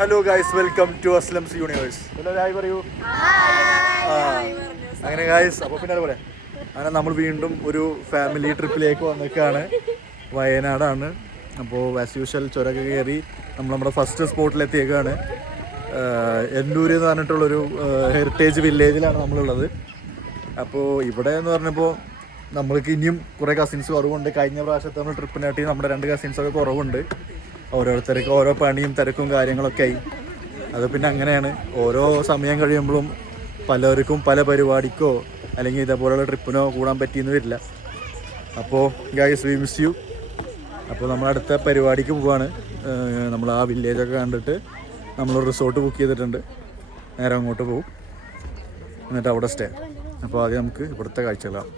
Hello guys, welcome to Aslam's universe. Hi പറയൂ. അങ്ങനെ guys, അപ്പോൾ പിന്നെ അതുപോലെ അങ്ങനെ നമ്മൾ വീണ്ടും ഒരു ഫാമിലി ട്രിപ്പിലേക്ക് വന്നേക്കാണ്. വയനാടാണ്. അപ്പോൾ ആസ് യൂഷ്വൽ ചുരമൊക്കെ കയറി നമ്മുടെ ഫസ്റ്റ് സ്പോട്ടിലെത്തിയേക്കാണ്. എല്ലൂർ എന്ന് പറഞ്ഞിട്ടുള്ളൊരു ഹെറിറ്റേജ് വില്ലേജിലാണ് നമ്മളുള്ളത്. അപ്പോൾ ഇവിടെ എന്ന് പറഞ്ഞപ്പോൾ നമ്മൾക്ക് ഇനിയും കുറേ കസിൻസ് കുറവുണ്ട്. കഴിഞ്ഞ പ്രാവശ്യത്തെ നമ്മൾ ട്രിപ്പിനായിട്ട് നമ്മുടെ 2 കസിൻസൊക്കെ കുറവുണ്ട്. ഓരോരുത്തർക്ക് ഓരോ പണിയും തിരക്കും കാര്യങ്ങളൊക്കെ ആയി. അത് പിന്നെ അങ്ങനെയാണ്. ഓരോ സമയം കഴിയുമ്പോഴും പലർക്കും പല പരിപാടിക്കോ അല്ലെങ്കിൽ ഇതേപോലെയുള്ള ട്രിപ്പിനോ കൂടാൻ പറ്റിയെന്ന് വരില്ല. അപ്പോൾ ഗൈസ്, വി മിസ് യു. അപ്പോൾ നമ്മളടുത്ത പരിപാടിക്ക് പോവാണ്. നമ്മൾ ആ വില്ലേജൊക്കെ കണ്ടിട്ട് നമ്മൾ റിസോർട്ട് ബുക്ക് ചെയ്തിട്ടുണ്ട്. നേരെ അങ്ങോട്ട് പോകും, എന്നിട്ട് അവിടെ സ്റ്റേ. അപ്പോൾ ആദ്യം നമുക്ക് ഇവിടുത്തെ കാഴ്ചകളാണ്.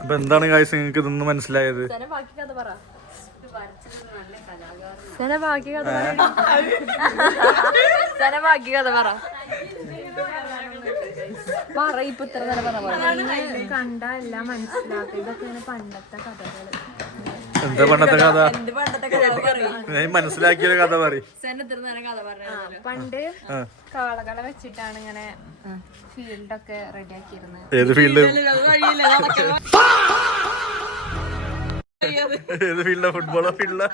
അപ്പൊ എന്താണ് കാഴ്ച നിങ്ങൾക്ക് ഇതൊന്നും മനസ്സിലായത്? കണ്ടല്ല മനസ്സിലാക്കുക. ഇതൊക്കെ പണ്ടത്തെ കഥകള്. എന്താ പണ്ടത്തെ കഥ? മനസ്സിലാക്കിയൊരു കഥ പറയും. പണ്ട് കാളകളെ വെച്ചിട്ടാണ് ഇങ്ങനെ ഫീൽഡൊക്കെ റെഡിയാക്കിയിരുന്നത്. ഏത് ഫീൽഡ്? ഏത് ഫീൽഡാ? ഫുട്ബോളോ ഫീൽഡാ?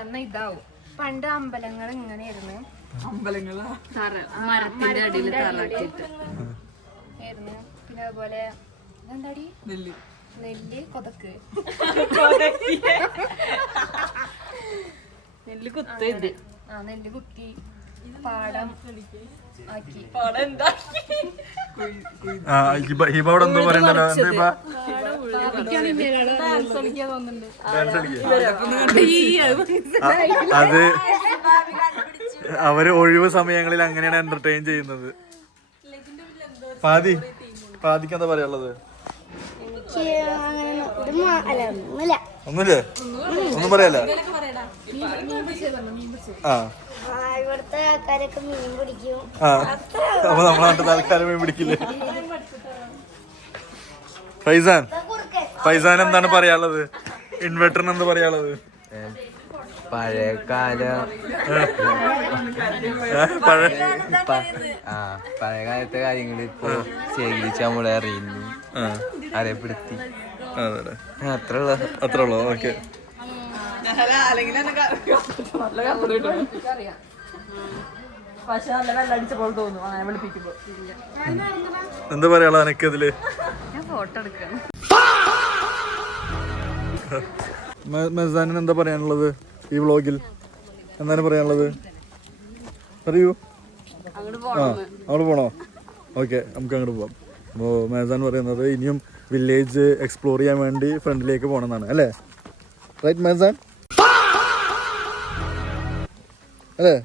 എന്നാ ഇതാവും. പണ്ട് അമ്പലങ്ങൾ ഇങ്ങനെയായിരുന്നു. പിന്നെ അതുപോലെ എന്താടി നെല്ല് കൊതക്ക് നെല്ല് കുത്തി പാടം ആക്കി. എന്തോ പറയണ്ടല്ലോ. അത് അവര് ഒഴിവ് സമയങ്ങളിൽ അങ്ങനെയാണ് എന്റർടൈൻ ചെയ്യുന്നത്. പാതിക്ക് എന്താ പറയാനുള്ളത്? ഒന്നുമില്ലേ? ഒന്നും പറയാല. ഇവിടുത്തെ ആൾക്കാരൊക്കെ മീൻ പിടിക്കും. അപ്പൊ നമ്മളെ നാട്ടിൽ ആൾക്കാരെ മീൻ പിടിക്കില്ലേ? ഫൈസാൻ എന്താണ് പറയാനുള്ളത്? ഇൻവെർട്ടറിന് എന്താ പറയാനുള്ളത്? പഴയകാലത്തെ കാര്യങ്ങൾ ഇപ്പൊ ശേഖരിച്ച് നമ്മളെ അറിയുന്നു, അറിയപ്പെടുത്തി. അത്രേ ഉള്ളൂ. ഓക്കെ. എന്താ പറയാളോ എനക്കതില്? മെസാനിന് എന്താ പറയാനുള്ളത് ഈ വ്ളോഗിൽ? എന്താണ് പറയാനുള്ളത്? അറിയൂ. അങ്ങോട്ട് പോണോ? ഓക്കെ, നമുക്ക് അങ്ങോട്ട് പോവാം. അപ്പോൾ മെസാൻ പറയുന്നത് ഇനിയും വില്ലേജ് എക്സ്പ്ലോർ ചെയ്യാൻ വേണ്ടി ഫ്രണ്ടിലേക്ക് പോകണമെന്നാണ് അല്ലേ? റൈറ്റ് മെസാൻ അല്ലേ?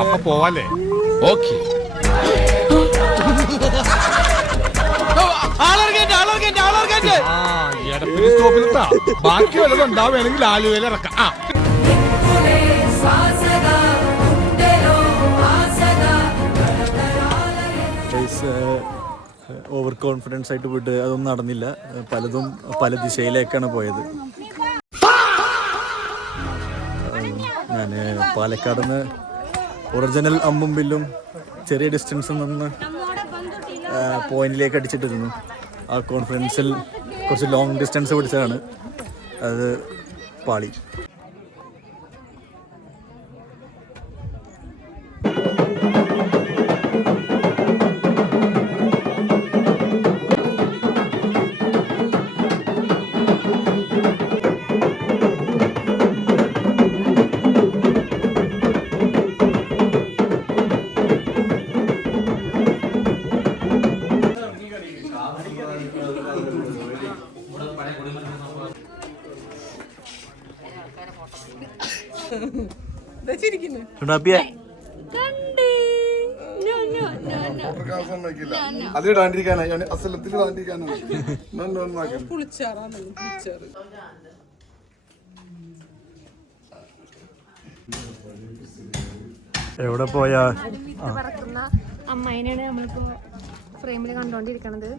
അപ്പൊ പോവാല്ലേ? ഓക്കെ. എടപ്പള്ളി സ്റ്റോപ്പിലെത്താ. ബാക്കി വല്ലതും ഉണ്ടാവുകയാണെങ്കിൽ ആലുവയിൽ ഇറക്കാം. ഓവർ കോൺഫിഡൻസ് ആയിട്ട് പോയിട്ട് അതൊന്നും നടന്നില്ല. പലതും പല ദിശയിലേക്കാണ് പോയത്. ഞാൻ പാലക്കാട് നിന്ന് ഒറിജിനൽ അമ്പും വില്ലും ചെറിയ ഡിസ്റ്റൻസിൽ നിന്ന് പോയിന്റിലേക്ക് അടിച്ചിട്ടിരുന്നു. ആ കോൺഫിഡൻസിൽ കുറച്ച് ലോങ് ഡിസ്റ്റൻസ് പിടിച്ചതാണ്, അത് പാളി. അതിടാണ്ടിരിക്കാനാണ് അസലത്തിൽ ഇടാണ്ടിരിക്കാനാണ്. എവിടെ പോയാ പറക്കുന്ന അമ്മായിനെയാണ് നമ്മളിപ്പോ ഫ്രെയിമിൽ കണ്ടോണ്ടിരിക്കണത്.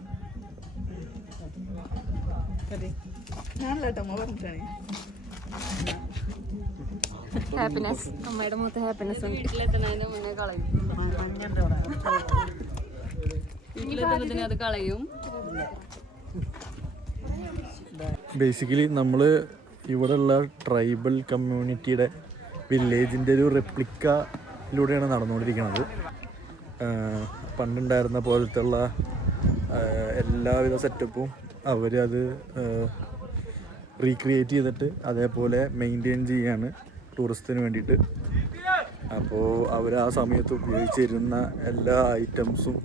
ഹാപ്പിനെസ്, അമ്മയുടെ മുഖത്ത് ഹാപ്പിനെസ് ഉണ്ട്. വീട്ടിലെത്തുന്നതിന് മുന്നേ കളയും, വീട്ടിലെത്തുന്നതിന് അത് കളയും. ബേസിക്കലി നമ്മൾ ഇവിടെയുള്ള ട്രൈബൽ കമ്മ്യൂണിറ്റിയുടെ വില്ലേജിൻ്റെ ഒരു റെപ്ലിക്കയിലൂടെയാണ് നടന്നുകൊണ്ടിരിക്കുന്നത്. പണ്ടുണ്ടായിരുന്ന പോലത്തുള്ള എല്ലാവിധ സെറ്റപ്പും അവരത് റീക്രിയേറ്റ് ചെയ്തിട്ട് അതേപോലെ മെയിൻറ്റെയിൻ ചെയ്യാണ് ടൂറിസത്തിന് വേണ്ടിയിട്ട്. അപ്പോൾ അവർ ആ സമയത്ത് ഉപയോഗിച്ചിരുന്ന എല്ലാ ഐറ്റംസും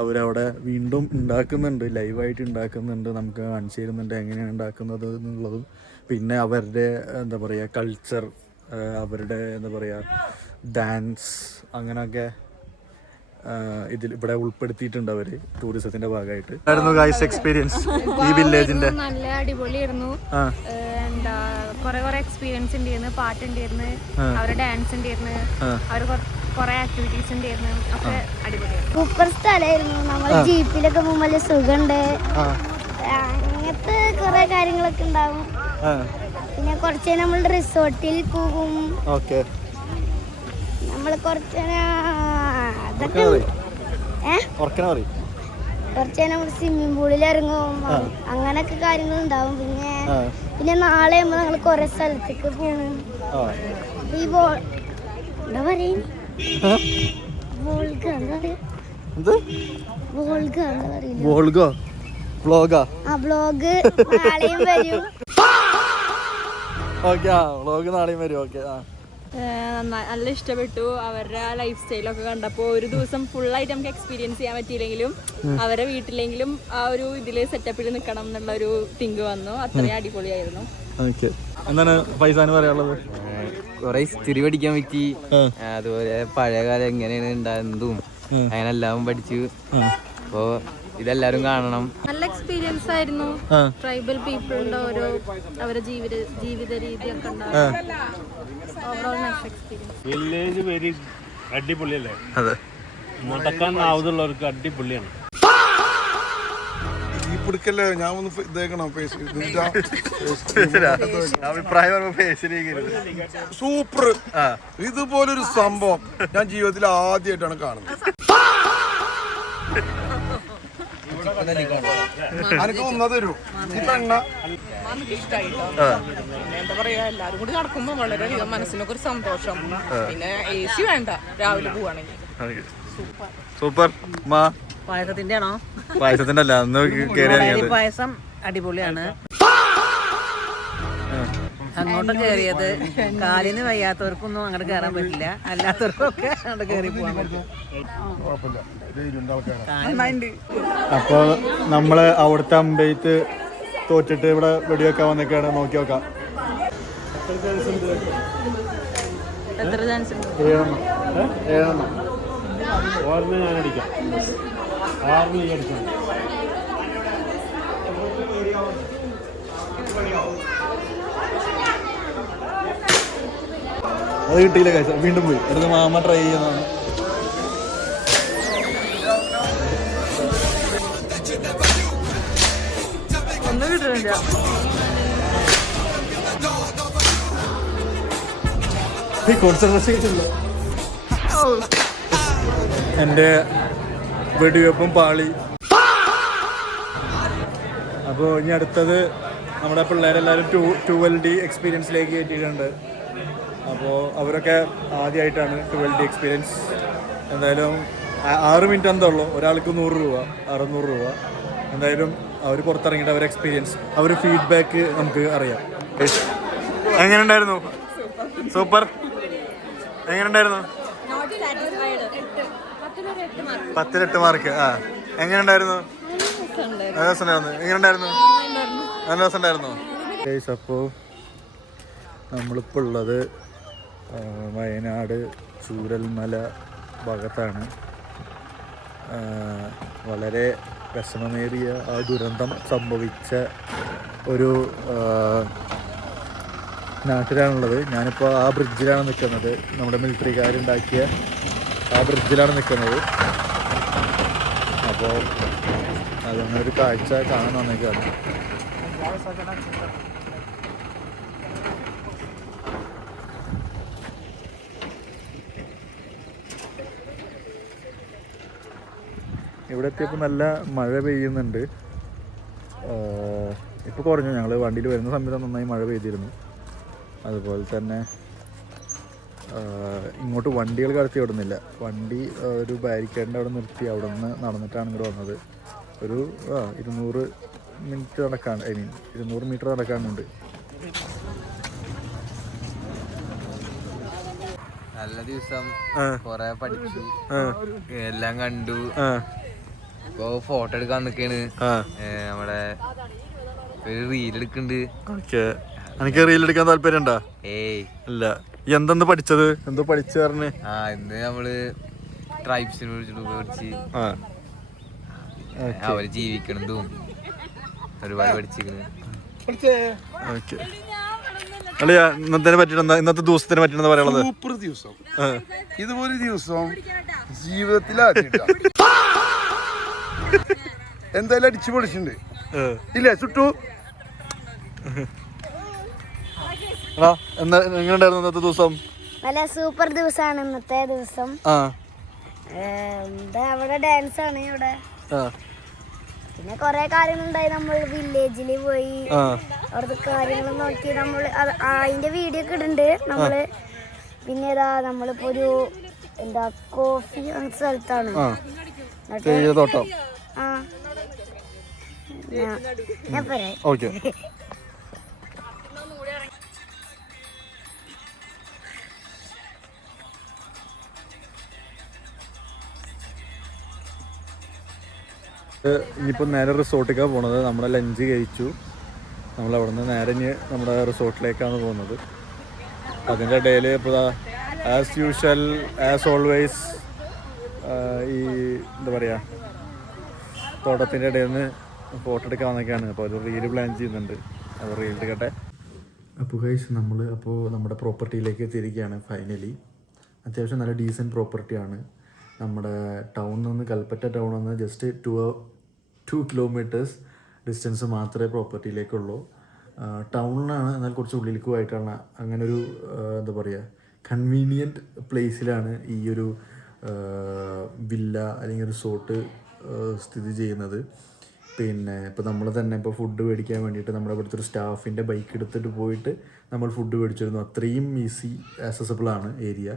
അവരവിടെ വീണ്ടും ഉണ്ടാക്കുന്നുണ്ട്, ലൈവായിട്ട് ഉണ്ടാക്കുന്നുണ്ട്, നമുക്ക് കാണിച്ചു തരുന്നുണ്ട് എങ്ങനെയാണ് ഉണ്ടാക്കുന്നത് എന്നുള്ളതും. പിന്നെ അവരുടെ എന്താ പറയുക കൾച്ചർ, അവരുടെ എന്താ പറയുക ഡാൻസ്, അങ്ങനെയൊക്കെ ഇതിൽ ഇവിടെ ഉൾപ്പെടുത്തിയിട്ടുണ്ട് അവർ ടൂറിസത്തിന്റെ ഭാഗമായിട്ട്. എക്സ്പീരിയൻസ് ഈ വില്ലേജിന്റെ നല്ല അടിപൊളിയായിരുന്നു. എന്താ കൊറേ എക്സ്പീരിയൻസ് ഉണ്ടായിരുന്നു, പാട്ടുണ്ടായിരുന്നു, അവരുടെ ഡാൻസ് ഉണ്ടായിരുന്നു, അവർ കൊറേ ആക്ടിവിറ്റീസ് ഉണ്ടായിരുന്നു, ഒക്കെ അടിപൊളിയായിരുന്നു. സൂപ്പർ സ്ഥലമായിരുന്നു. നമ്മൾ ജീപ്പിലൊക്കെ പോകുമ്പോൾ നല്ല സുഖമുണ്ട്. അങ്ങനത്തെ കുറെ കാര്യങ്ങളൊക്കെ ഉണ്ടാവും. പിന്നെ കുറച്ച് നമ്മൾ റിസോർട്ടിൽ പോകും. നമ്മൾ കുറച്ച് കുറച്ച് നമ്മൾ സ്വിമ്മിംഗ് പൂളിൽ ഇറങ്ങും. അങ്ങനൊക്കെ കാര്യങ്ങൾ ഉണ്ടാവും. പിന്നെ നാളെ നമ്മൾ കുറെ സ്ഥലത്തേക്ക് പോകും. ഈ എന്താ പറയുക ബ്ലോഗ് നാളെയും വരും. നല്ല ഇഷ്ടപ്പെട്ടു. അവരുടെ ലൈഫ് സ്റ്റൈലൊക്കെ കണ്ടപ്പോൾ ഒരു ദിവസം ഫുള്ളായിട്ട് നമുക്ക് എക്സ്പീരിയൻസ് ചെയ്യാൻ പറ്റിയില്ലെങ്കിലും അവരെ വീട്ടിലെങ്കിലും ആ ഒരു ഇതില് സെറ്റപ്പിൽ നിൽക്കണം എന്നുള്ള ഒരു തിങ്ക് വന്നു. അത്രയും അടിപൊളിയായിരുന്നു. എന്താണ് ഫൈസാന് പറയാനുള്ളത്? കൊറേ ഹിസ്റ്ററി പഠിക്കാൻ പറ്റി, അതുപോലെ പഴയകാലം എങ്ങനെയാണ് ഉണ്ടാകുന്നതും അങ്ങനെ എല്ലാം പഠിച്ചു. അപ്പോ ഇതെല്ലാരും കാണണം. നല്ല എക്സ്പീരിയൻസ് ആയിരുന്നു. ട്രൈബൽ പീപ്പിളിന്റെ ഓരോ അവരുടെ ജീവിത രീതിയൊക്കെ ഉണ്ടാവും. വില്ലേജ് വെരി അടിപൊളിയല്ലേ? നടക്കാൻ ആവുന്നുള്ളവർക്ക് അടിപൊളിയാണ്. പിടിക്കല്ലേ ഞാൻ ഒന്ന് ഇതേക്കണം സൂപ്പർ. ഇതുപോലൊരു സംഭവം ഞാൻ ജീവിതത്തിൽ ആദ്യമായിട്ടാണ് കാണുന്നത്. എനിക്ക് ഒന്നാ തരൂ ഈ പെണ്ണ എന്താ പറയാ, എല്ലാരും കൂടി നടക്കുമ്പോ വളരെയധികം മനസ്സിനൊക്കെ ഒരു സന്തോഷം. പിന്നെ AC വേണ്ട രാവിലെ പോവാണെങ്കിൽ. സൂപ്പർ. പായസത്തിന്റെ ആണോ? പായസത്തിന്റെ അല്ല, അന്ന് പായസം അടിപൊളിയാണ്. അങ്ങോട്ട് കയറിയത് കാലിന് വയ്യാത്തവർക്കൊന്നും അങ്ങോട്ട് കയറാൻ പറ്റില്ല, അല്ലാത്തവർക്കൊക്കെ അങ്ങോട്ട് കയറി പോകാൻ പറ്റും. അപ്പോൾ നമ്മള് അവിടുത്തെ അമ്പെയ്ത്ത് തോറ്റിട്ട് ഇവിടെ വെടിവെക്കാൻ വന്നൊക്കെയാണ്. നോക്കി നോക്കാം. എത്ര ചാൻസ് ഉണ്ട്? 7 ഓർമ്മ ഞാൻ അടിക്കാം. 6 അടിക്കാം. അത് കിട്ടിയില്ല. വീണ്ടും പോയി. അടുത്ത മാമ ട്രൈ ചെയ്യുന്നതാണ്. ഒന്നും കിട്ടുന്നില്ല. എൻ്റെ വെടിവെപ്പും പാളി. അപ്പോൾ ഇനി അടുത്തത് നമ്മുടെ പിള്ളേരെല്ലാവരും 12D എക്സ്പീരിയൻസിലേക്ക് കയറ്റിയിട്ടുണ്ട്. അപ്പോൾ അവരൊക്കെ ആദ്യമായിട്ടാണ് 12D എക്സ്പീരിയൻസ്. എന്തായാലും 6 മിനിറ്റ് എന്താ ഉള്ളൂ, ഒരാൾക്ക് 100 രൂപ, 600 രൂപ. എന്തായാലും അവർ പുറത്തിറങ്ങിയിട്ട് അവരുടെ എക്സ്പീരിയൻസ്, അവർ ഫീഡ്ബാക്ക് നമുക്ക് അറിയാം. എങ്ങനെ ഉണ്ടായിരുന്നു? സൂപ്പർ. എങ്ങനെ ഉണ്ടായിരുന്നു? 10 മാർക്ക്. ആ, എങ്ങനെ ഉണ്ടായിരുന്നു? നല്ല രസമുണ്ടായിരുന്നു. എങ്ങനെ ഉണ്ടായിരുന്നു? നല്ല രസമുണ്ടായിരുന്നു. അപ്പോൾ നമ്മളിപ്പോൾ ഉള്ളത് വയനാട് ചൂരൽമല ഭാഗത്താണ്. വളരെ വിഷമമേറിയ ആ ദുരന്തം സംഭവിച്ച ഒരു നാട്ടിലാണുള്ളത്. ഞാനിപ്പോൾ ആ ബ്രിഡ്ജിലാണ് നിൽക്കുന്നത്. നമ്മുടെ മിലിറ്ററിക്കാരുണ്ടാക്കിയ ആ ബ്രിഡ്ജിലാണ് നിൽക്കുന്നത്. അപ്പോൾ അതങ്ങനെ ഒരു കാഴ്ച കാണാൻ വന്നേക്കാണ്. ഇവിടെ എത്തിയപ്പോൾ നല്ല മഴ പെയ്യുന്നുണ്ട്. ഇപ്പോൾ കുറഞ്ഞു. ഞങ്ങൾ വണ്ടിയിൽ വരുന്ന സമയത്ത് നന്നായി മഴ പെയ്തിരുന്നു. അതുപോലെ തന്നെ ഇങ്ങോട്ട് വണ്ടികൾ കടത്തി വിടുന്നില്ല. വണ്ടി ഒരു ബാരിക്കേഡിൻ്റെ അവിടെ നിർത്തി അവിടെ നിന്ന് നടന്നിട്ടാണ് ഇങ്ങോട്ട് വന്നത്. ഒരു 200 മിനിറ്റ് നടക്കാൻ, 200 മീറ്റർ നടക്കാനുണ്ട്. നല്ല ദിവസം, കൊറേ പഠിച്ചു, എല്ലാം കണ്ടു. ഇപ്പൊ ഫോട്ടോ എടുക്കാൻ നിക്കാണ്. നമ്മുടെ ഒരു റീൽ എടുക്കുന്നുണ്ട്. എനിക്ക് റീൽ എടുക്കാൻ താല്പര്യം ഉണ്ടോ? ഏയ് ഇല്ല. എന്തെന്ന് പഠിച്ചത്? എന്തോ പഠിച്ചു പറഞ്ഞ്? ഇന്ന് നമ്മള് ട്രൈബ്സിനെ കുറിച്ച് അവര് ജീവിക്കണതും ഒരുപാട് പഠിച്ചിരിക്കുന്നു. അല്ലയാ, ഇന്നത്തെ ദിവസത്തിനെ പറ്റിയെന്ന് പറയാനുള്ളത്? സൂപ്പർ ദിവസം. ഇതുപോലെ ദിവസം ജീവിതത്തിൽ എന്തായാലും അടിച്ചു പൊളിച്ചിട്ടുണ്ട്. ഇല്ലേ ചുട്ടു? എങ്ങനെയുണ്ടായിരുന്നു ഇന്നത്തെ ദിവസം? നല്ല സൂപ്പർ ദിവസമാണ് ഇന്നത്തെ ദിവസം. എന്താ അവിടെ ഡാൻസ് ആണ് ഇവിടെ. പിന്നെ കൊറേ കാര്യങ്ങളുണ്ടായി. നമ്മൾ വില്ലേജിൽ പോയി അവിടുത്തെ കാര്യങ്ങൾ നോക്കി നമ്മൾ അതിന്റെ വീഡിയോ ഒക്കെ ഇടുന്നുണ്ട് നമ്മള്. പിന്നെ ഏതാ നമ്മളിപ്പോ ഒരു എന്താ കോഫി അങ്ങനത്തെ സ്ഥലത്താണ്. തോട്ടം. ഞാൻ പറയാം. ഓക്കെ. ഇനിയിപ്പോൾ നേരെ റിസോർട്ടിലേക്കാണ് പോണത്. നമ്മുടെ ലഞ്ച് കഴിച്ചു. നമ്മളവിടെ നിന്ന് നേരെ നമ്മുടെ റിസോർട്ടിലേക്കാണ് പോകുന്നത്. അതിൻ്റെ ഇടയിൽ ഇപ്പോൾ ആസ് യൂഷ്വൽ ആസ് ഓൾവേസ് ഈ എന്താ പറയുക, തോട്ടത്തിൻ്റെ ഇടയിൽ നിന്ന് ഫോട്ടോ എടുക്കാമെന്നൊക്കെയാണ്. അപ്പോൾ ഒരു റീല് പ്ലാൻ ചെയ്യുന്നുണ്ട്. അപ്പോൾ റീൽ എടുക്കട്ടെ. അപ്പോൾ ഗൈസ് നമ്മുടെ പ്രോപ്പർട്ടിയിലേക്ക് എത്തിയിരിക്കുകയാണ് ഫൈനലി. അത്യാവശ്യം നല്ല ഡീസൻറ്റ് പ്രോപ്പർട്ടിയാണ്. നമ്മുടെ ടൗണിൽ നിന്ന്, കൽപ്പറ്റ ടൗണിൽ നിന്ന് ജസ്റ്റ് 2 കിലോമീറ്റേഴ്സ് ഡിസ്റ്റൻസ് മാത്രമേ പ്രോപ്പർട്ടിയിലേക്കുള്ളൂ. ടൗണിലാണ്, എന്നാൽ കുറച്ച് ഉള്ളിലേക്ക് പോയിട്ടാണ്. അങ്ങനൊരു എന്താ പറയുക, കൺവീനിയൻറ്റ് പ്ലേസിലാണ് ഈ ഒരു വില്ല അല്ലെങ്കിൽ റിസോർട്ട് സ്ഥിതി ചെയ്യുന്നത്. പിന്നെ ഇപ്പോൾ നമ്മൾ തന്നെ ഇപ്പോൾ ഫുഡ് മേടിക്കാൻ വേണ്ടിയിട്ട് നമ്മുടെ ഇവിടുത്തെ ഒരു സ്റ്റാഫിൻ്റെ ബൈക്ക് എടുത്തിട്ട് പോയിട്ട് നമ്മൾ ഫുഡ് മേടിച്ചിരുന്നു. അത്രയും ഈസി ആക്സസിബിളാണ് ഏരിയ.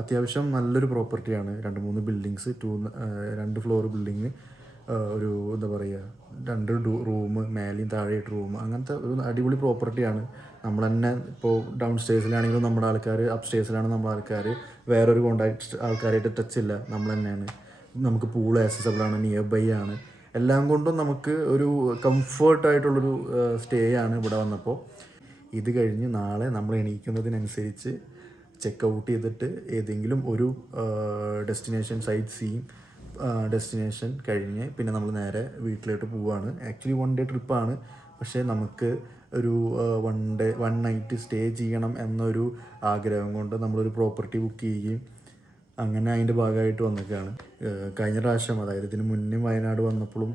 അത്യാവശ്യം നല്ലൊരു പ്രോപ്പർട്ടിയാണ്. 2-3 ബിൽഡിങ്സ്, 2 ഫ്ലോർ ബിൽഡിങ്, ഒരു എന്താ പറയുക 2 റൂം, മേലെയും താഴെയായിട്ട് റൂം, അങ്ങനത്തെ ഒരു അടിപൊളി പ്രോപ്പർട്ടിയാണ്. നമ്മൾ തന്നെ ഇപ്പോൾ ഡൗൺ സ്റ്റേഴ്സിലാണെങ്കിലും നമ്മുടെ ആൾക്കാർ, അപ്പ് സ്റ്റേഴ്സിലാണ് നമ്മുടെ ആൾക്കാർ. വേറൊരു കോണ്ടാക്ട് ആൾക്കാരായിട്ട് ടച്ച് ഇല്ല, നമ്മൾ തന്നെയാണ്. നമുക്ക് പൂൾ ആക്സസിബിളാണ്, നിയർ ബൈ ആണ്. എല്ലാം കൊണ്ടും നമുക്ക് ഒരു കംഫർട്ടായിട്ടുള്ളൊരു സ്റ്റേ ആണ് ഇവിടെ വന്നപ്പോൾ. ഇത് കഴിഞ്ഞ് നാളെ നമ്മൾ എണീക്കുന്നതിനനുസരിച്ച് ചെക്ക് ഔട്ട് ചെയ്തിട്ട് ഏതെങ്കിലും ഒരു ഡെസ്റ്റിനേഷൻ, സൈറ്റ് സീയിങ് ഡെസ്റ്റിനേഷൻ കഴിഞ്ഞ് പിന്നെ നമ്മൾ നേരെ വീട്ടിലോട്ട് പോവുകയാണ്. ആക്ച്വലി 1 ഡേ ട്രിപ്പാണ്. പക്ഷേ നമുക്ക് ഒരു 1 നൈറ്റ് സ്റ്റേ ചെയ്യണം എന്നൊരു ആഗ്രഹം കൊണ്ട് നമ്മളൊരു പ്രോപ്പർട്ടി ബുക്ക് ചെയ്യുകയും അങ്ങനെ അതിൻ്റെ ഭാഗമായിട്ട് വന്നേക്കാണ്. കഴിഞ്ഞ പ്രാവശ്യം, അതായത് ഇതിന് മുന്നേ വയനാട് വന്നപ്പോഴും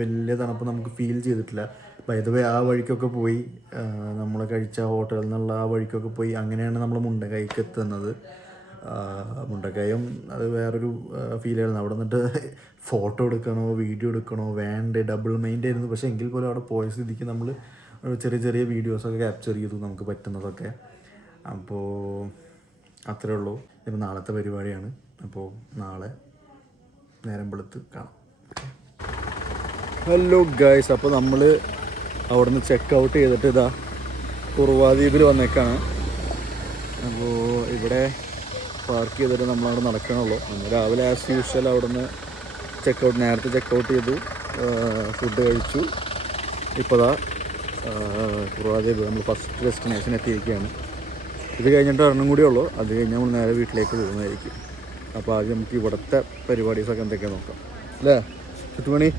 വലിയ തണുപ്പ് നമുക്ക് ഫീൽ ചെയ്തിട്ടില്ല. ബൈ ദ വേ ആ വഴിക്കൊക്കെ പോയി നമ്മൾ കഴിച്ച ഹോട്ടലിൽ നിന്നുള്ള ആ വഴിക്കൊക്കെ പോയി അങ്ങനെയാണ് നമ്മൾ മുണ്ടക്കൈക്ക് എത്തുന്നത്. മുണ്ടക്കയം അത് വേറൊരു ഫീലായിരുന്നു. അവിടെ നിന്നിട്ട് ഫോട്ടോ എടുക്കണോ വീഡിയോ എടുക്കണോ വേണ്ടേ, ഡബിൾ മൈൻഡ് ആയിരുന്നു. പക്ഷേ എങ്കിൽ പോലും അവിടെ പോയ സ്ഥിതിക്ക് നമ്മൾ ചെറിയ ചെറിയ വീഡിയോസൊക്കെ ക്യാപ്ചർ ചെയ്തു നമുക്ക് പറ്റുന്നതൊക്കെ. അപ്പോൾ അത്രേ ഉള്ളൂ. ഇപ്പം നാളത്തെ പരിപാടിയാണ്. അപ്പോൾ നാളെ നേരം വെളുത്ത് കാണാം. ഹലോ ഗൈസ്, അപ്പോൾ നമ്മൾ അവിടെ നിന്ന് ചെക്ക് ഔട്ട് ചെയ്തിട്ട് ഇതാ കുറുവാ ദ്വീപിൽ വന്നേക്കാണ്. അപ്പോൾ ഇവിടെ പാർക്ക് ചെയ്തിട്ട് നമ്മളവിടെ നടക്കണുള്ളൂ. നമ്മൾ രാവിലെ ആസ് യൂഷ്വൽ അവിടെ നിന്ന് നേരത്തെ ചെക്ക് ഔട്ട് ചെയ്തു, ഫുഡ് കഴിച്ചു. ഇപ്പോൾ ദാ കുറുവാ ദ്വീപ് നമ്മൾ ഫസ്റ്റ് ഡെസ്റ്റിനേഷൻ എത്തിയിരിക്കുകയാണ്. ഇത് കഴിഞ്ഞിട്ട് ഒരെണ്ണം കൂടിയേ ഉള്ളൂ. അത് കഴിഞ്ഞ് നമ്മൾ നേരെ വീട്ടിലേക്ക് പോകുന്നതായിരിക്കും. അപ്പോൾ ആദ്യം നമുക്ക് ഇവിടുത്തെ പരിപാടീസൊക്കെ എന്തൊക്കെയാണ് നോക്കാം അല്ലേ? ചുറ്റുമണി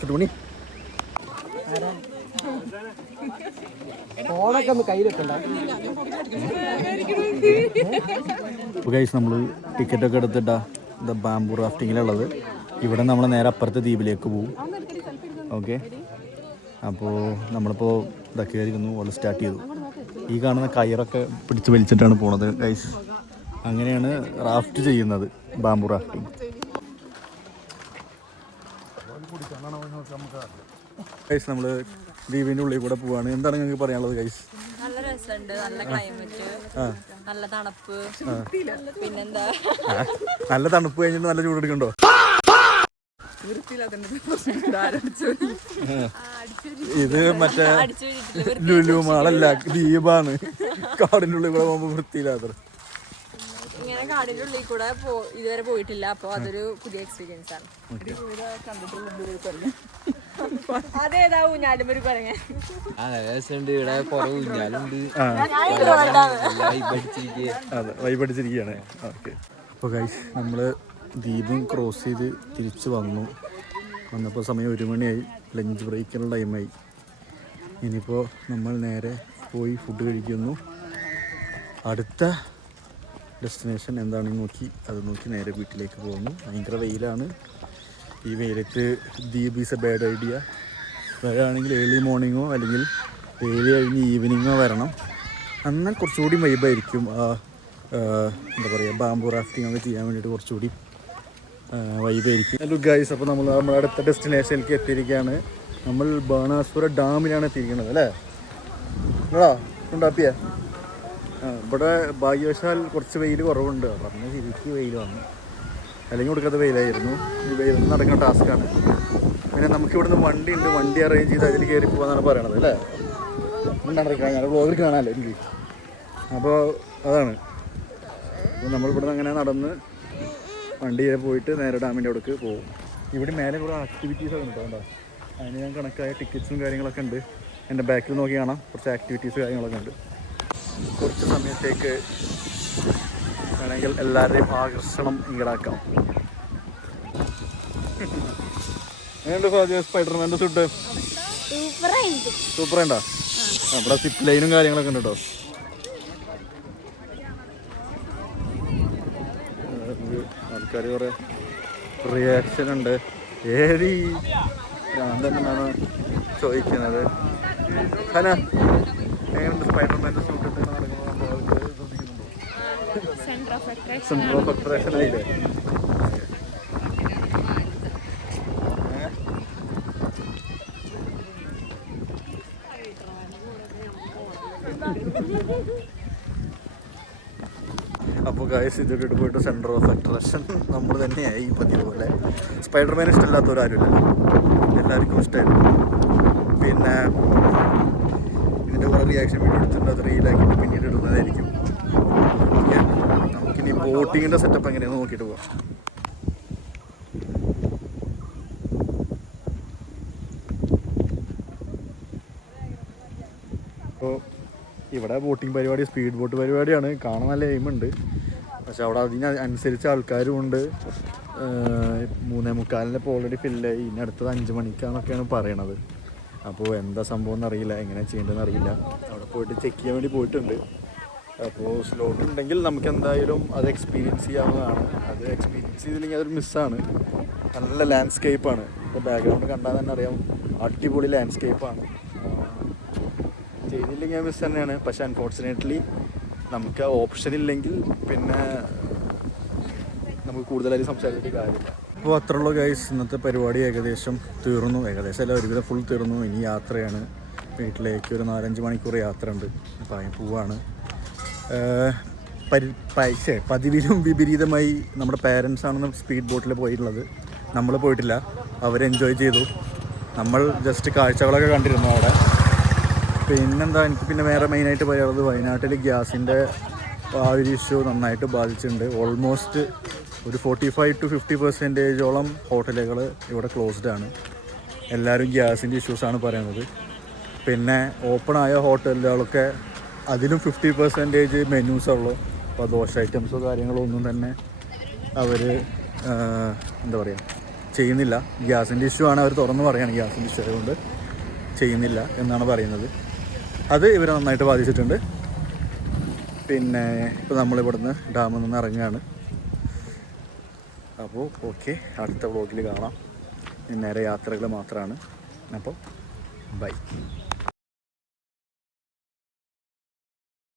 ചുറ്റുമണി അപ്പോൾ ഗൈസ് നമ്മൾ ടിക്കറ്റൊക്കെ എടുത്തിട്ടാ ഇത് ബാംബു റാഫ്റ്റിങ്ങിലുള്ളത്. ഇവിടെ നമ്മൾ നേരെ അപ്പുറത്തെ ദ്വീപിലേക്ക് പോകും. ഓക്കെ, അപ്പോൾ നമ്മളിപ്പോൾ ഇതൊക്കെ ആയിരിക്കുന്നു ഓൾ സ്റ്റാർട്ട് ചെയ്തു. ഈ കാണുന്ന കയറൊക്കെ പിടിച്ച് വലിച്ചിട്ടാണ് പോണത് ഗൈസ്. അങ്ങനെയാണ് റാഫ്റ്റ് ചെയ്യുന്നത്, ബാംബു റാഫ്റ്റിംഗ്. ഗൈസ് നമ്മൾ ദ്വീപിൻ്റെ ഉള്ളിൽ കൂടെ പോവാണ്. എന്താണ് നിങ്ങൾക്ക് പറയാനുള്ളത് ഗൈസ്? നല്ല രസമുണ്ട്, നല്ല ക്ലൈമറ്റ്, നല്ല തണുപ്പ്, പിന്നെന്താ നല്ല തണുപ്പ് കഴിഞ്ഞിട്ട് നല്ല ചൂടെടുക്കണ്ടോ? ഇത് മറ്റേ ലുലു മാളല്ല, ദ്വീപാണ്. കാടിൻ്റെ ഉള്ളിൽ കൂടെ പോകുമ്പോൾ വൃത്തിയില്ലാത്ത. ഇങ്ങനെ കാടിന്റെ ഉള്ളിൽ കൂടെ ഇതുവരെ പോയിട്ടില്ല. അപ്പൊ അതൊരു പുതിയ എക്സ്പീരിയൻസ് ആണ്. അതേതാ ഊഞ്ഞാലും ഒരു പറഞ്ഞ ഇവിടെ കുറെ ഊഞ്ഞാലുണ്ട്, വൈബടിച്ചിരിക്കുകയാണ്. ഓക്കെ, അപ്പോൾ ഗൈസ് നമ്മൾ ദ്വീപും ക്രോസ് ചെയ്ത് തിരിച്ച് വന്നപ്പോൾ സമയം 1 മണിയായി. ലഞ്ച് ബ്രേക്കിനുള്ള ടൈമായി. ഇനിയിപ്പോൾ നമ്മൾ നേരെ പോയി ഫുഡ് കഴിക്കുന്നു. അടുത്ത ഡെസ്റ്റിനേഷൻ എന്താണെന്ന് നോക്കി അത് നോക്കി നേരെ വീട്ടിലേക്ക് പോകുന്നു. ഭയങ്കര വെയിലാണ്. ഈ വെയിലത്ത് ദ്വീപ് ഈസ് എ ബാഡ് ഐഡിയ. വരാണെങ്കിൽ ഏർലി മോർണിംഗോ അല്ലെങ്കിൽ വെയിൽ കഴിഞ്ഞ് ഈവനിങ്ങോ വരണം. എന്നാൽ കുറച്ചുകൂടി വൈബായിരിക്കും. എന്താ പറയുക, ബാംബു റാഫ്റ്റിംഗ് ഒക്കെ ചെയ്യാൻ വേണ്ടിയിട്ട് കുറച്ചുകൂടി വൈബായിരിക്കും. ഹലോ ഗൈസ്, അപ്പോൾ നമ്മുടെ അടുത്ത ഡെസ്റ്റിനേഷനിലേക്ക് എത്തിയിരിക്കുകയാണ്. നമ്മൾ ബാണാസുര ഡാമിലാണ് എത്തിയിരിക്കുന്നത് അല്ലേ? നിങ്ങളാ ഉണ്ടാപ്പിയ ഇവിടെ ഭാഗ്യവശാൽ കുറച്ച് വെയിൽ കുറവുണ്ട്. പറഞ്ഞ ശരിക്ക് വെയിൽ വന്നു, അല്ലെങ്കിൽ കൊടുക്കാത്ത വെയിലായിരുന്നു. ഈ വെയിൽ നടക്കുന്ന ടാസ്ക്കാണ്. പിന്നെ നമുക്ക് ഇവിടുന്ന് വണ്ടി ഉണ്ട്, വണ്ടി അറേഞ്ച് ചെയ്ത് അതിൽ കയറി പോകാന്നാണ് പറയണത് അല്ലേ? നടക്കാം, ഞാൻ വ്ളോഗിൽ കാണാമല്ലോ എനിക്ക്. അപ്പോൾ അതാണ്. അപ്പോൾ നമ്മളിവിടുന്ന് അങ്ങനെ നടന്ന് വണ്ടിയിൽ പോയിട്ട് നേരെ ഡാമിൻ്റെ അവിടേക്ക് പോകും. ഇവിടെ മേലെ കുറേ ആക്ടിവിറ്റീസൊക്കെ ഉണ്ട് കേട്ടോ. അതിന് ഞാൻ കണക്കായ ടിക്കറ്റ്സും കാര്യങ്ങളൊക്കെ ഉണ്ട്. എൻ്റെ ബാക്കിൽ നോക്കി കാണാം, കുറച്ച് ആക്ടിവിറ്റീസ് കാര്യങ്ങളൊക്കെ ഉണ്ട്. കുറച്ച് സമയത്തേക്ക് വേണമെങ്കിൽ എല്ലാവരുടെയും ആകർഷണം ഈടാക്കാം. എങ്ങനെയുണ്ട് ഫാദിയ സ്പൈഡർമാൻ്റെ സൂട്ട്? സൂപ്പറായിട്ടാ. അവിടെ സിപ്പ് ലൈനും കാര്യങ്ങളൊക്കെ ഉണ്ട് കേട്ടോ. ആൾക്കാർ കുറേ റിയാക്ഷൻ ഉണ്ട്. ഏത് ഞാൻ തന്നെയാണ് ചോദിക്കുന്നത്. ഹന, എങ്ങനെയുണ്ട് സ്പൈഡർമാൻ്റെ സൂട്ട് നടക്കുന്നത്? സെൻട്രൽ ഓഫ് അട്രാക്ഷൻ ആയില്ലേ? അപ്പോൾ ഗൈസ് ഇതൊക്കെ പോയിട്ട് സെൻറ്റർ ഓഫ് അട്രാക്ഷൻ നമ്മൾ തന്നെയായി പതിവ് പോലെ. സ്പൈഡർമാൻ ഇഷ്ടമില്ലാത്തവരാരുമില്ല, എല്ലാവർക്കും ഇഷ്ടമായിരുന്നു. പിന്നെ ഇതിൻ്റെ കുറേ റിയാക്ഷൻ വീഡിയോ എടുത്തിട്ടുണ്ട്, അത് റീലാക്കിയിട്ട് പിന്നീട് ഇടുന്നതായിരിക്കും. ഓക്കെ, നമുക്കിനി ബോട്ടിങ്ങിൻ്റെ സെറ്റപ്പ് എങ്ങനെയാണെന്ന് നോക്കിയിട്ട് പോകാം. അപ്പോൾ ഇവിടെ ബോട്ടിംഗ് പരിപാടി സ്പീഡ് ബോട്ട് പരിപാടിയാണ്. കാണാൻ നല്ല എയിമുണ്ട്, പക്ഷെ അവിടെ അതിനനുസരിച്ച് ആൾക്കാരും ഉണ്ട്. 3:45 ഇപ്പോൾ ഓൾറെഡി ഫില്ലായി. ഇനി അടുത്തത് 5 മണിക്കാന്നൊക്കെയാണ് പറയണത്. അപ്പോൾ എന്താ സംഭവം എന്നറിയില്ല, എങ്ങനെ ചെയ്യേണ്ടതെന്ന് അറിയില്ല. അവിടെ പോയിട്ട് ചെക്ക് ചെയ്യാൻ വേണ്ടി പോയിട്ടുണ്ട്. അപ്പോൾ സ്ലോട്ട് ഉണ്ടെങ്കിൽ നമുക്ക് എന്തായാലും അത് എക്സ്പീരിയൻസ് ചെയ്യാവുന്നതാണ്. അത് എക്സ്പീരിയൻസ് ചെയ്തില്ലെങ്കിൽ അതൊരു മിസ്സാണ്. നല്ല ലാൻഡ്സ്കേപ്പാണ്. ബാക്ക്ഗ്രൗണ്ട് കണ്ടാൽ തന്നെ അറിയാം, അടിപൊളി ലാൻഡ്സ്കേപ്പാണ്. ചെയ്തില്ലെങ്കിൽ മിസ് തന്നെയാണ്. പക്ഷെ അൺഫോർച്ചുനേറ്റ്ലി നമുക്ക് ആ ഓപ്ഷൻ ഇല്ലെങ്കിൽ പിന്നെ നമുക്ക് കൂടുതലായി സംസാരിച്ചിട്ട് കാര്യമില്ല. അപ്പോൾ അത്രയുള്ള ഗൈസ്, ഇന്നത്തെ പരിപാടി ഏകദേശം തീർന്നു. ഏകദേശം അല്ല, ഒരുവിധം ഫുൾ തീർന്നു. ഇനി യാത്രയാണ് വീട്ടിലേക്ക്. ഒരു 4-5 മണിക്കൂർ യാത്ര ഉണ്ട്. അപ്പോൾ അതിന് പോവാണ്. പതിവിലും വിപരീതമായി നമ്മുടെ പേരൻസാണ് സ്പീഡ് ബോട്ടിൽ പോയിട്ടുള്ളത്. നമ്മൾ പോയിട്ടില്ല. അവർ എൻജോയ് ചെയ്തു. നമ്മൾ ജസ്റ്റ് കാഴ്ചകളൊക്കെ കണ്ടിരുന്നു അവിടെ. പിന്നെന്താ, എനിക്ക് പിന്നെ വേറെ മെയിനായിട്ട് പറയാനുള്ളത്, വയനാട്ടിൽ ഗ്യാസിൻ്റെ ആ ഒരു ഇഷ്യൂ നന്നായിട്ട് ബാധിച്ചിട്ടുണ്ട്. ഓൾമോസ്റ്റ് ഒരു 45 to 50% ഹോട്ടലുകൾ ഇവിടെ ക്ലോസ്ഡ് ആണ്. എല്ലാവരും ഗ്യാസിൻ്റെ ഇഷ്യൂസാണ് പറയുന്നത്. പിന്നെ ഓപ്പണായ ഹോട്ടലുകളൊക്കെ അതിലും 50% മെനൂസുള്ളൂ. അപ്പോൾ ദോശ ഐറ്റംസോ കാര്യങ്ങളോ ഒന്നും തന്നെ അവർ എന്താ പറയുക ചെയ്യുന്നില്ല. ഗ്യാസിൻ്റെ ഇഷ്യൂ ആണ് അവർ തുറന്ന് പറയുകയാണ്. ഗ്യാസിൻ്റെ ഇഷ്യൂ ആയതുകൊണ്ട് ചെയ്യുന്നില്ല എന്നാണ് പറയുന്നത്. അത് ഇവരെ നന്നായിട്ട് ബാധിച്ചിട്ടുണ്ട്. പിന്നെ ഇപ്പോൾ നമ്മളിവിടുന്ന് ഡാമിൽ നിന്ന് ഇറങ്ങുകയാണ്. അപ്പോൾ ഓക്കെ, അടുത്ത വ്ളോഗിൽ കാണാം. നേരെ യാത്രകൾ മാത്രമാണ്. അപ്പോൾ ബൈ.